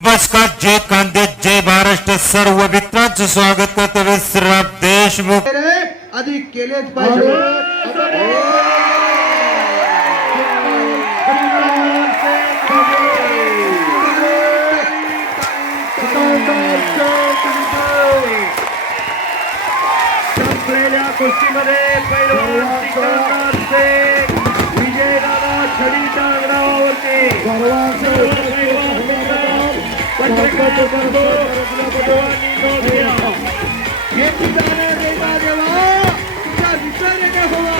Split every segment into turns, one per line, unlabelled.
नमस्कार जय कांदे जय महाराष्ट्र. सर्व मित्रांचं स्वागत करतो विश्राम देशमुख. रे
अधिक केलेच पाहिजे.
संपलेल्या कुस्तीमध्ये पैलवान सिकंदर शेख विजयदादा छडीच्या अंगणावरती पत्रकार करतो पैलवानी नोंद घ्या हे पिताने देवा देवा तुझ्या विचाराने हवा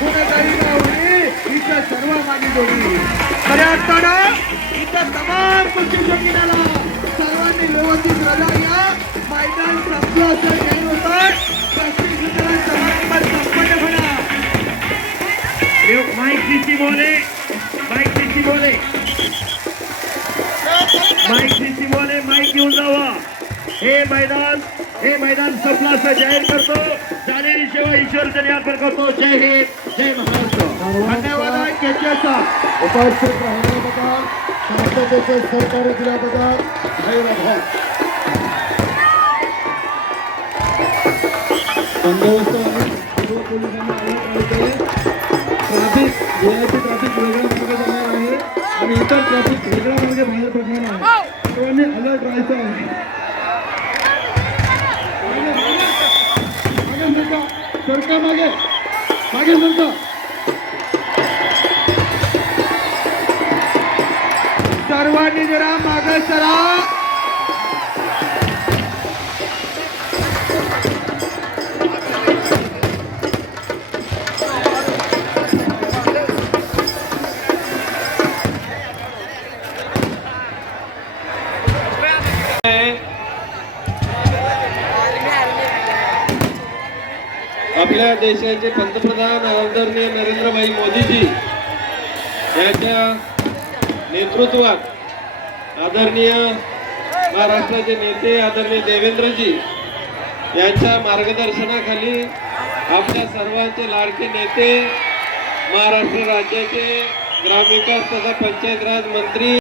गुन्हेगारी होई इथं सर्व मानी इथं तमाम सर्वांनी व्यवस्थित रजा घ्या मैदान असं कुस्ती संपन्न बोले माइक बोले. माईकची सिमोने माईक घेऊन जावा हे मैदान हे मैदान संपला असं जाहीर करतो. झालेली सेवा ईश्वर अर्पण करतो. जय हिंद जय महाराष्ट्र. धन्यवाद उपस्थित राहण्याबद्दल शासनाचे सहकार्य दिल्याबद्दल धन्यवाद बंदोबस्त पोलिसांनी ट्रॅफिक ट्रॅफिक वेगळ्या मार्गे बाहेर पडणार आहे. सर्वांनी अलर्ट राहायचं आहे. मागे, मागे. मागे मागे. मागे सरका. सर्वांनी जरा मागे सरा.
आपल्या देशाचे पंतप्रधान आदरणीय नरेंद्रभाई मोदीजी यांच्या नेतृत्वात आदरणीय महाराष्ट्राचे नेते आदरणीय देवेंद्रजी यांच्या मार्गदर्शनाखाली आपल्या सर्वांचे लाडके नेते महाराष्ट्र राज्याचे ग्रामविकास तथा पंचायत राज मंत्री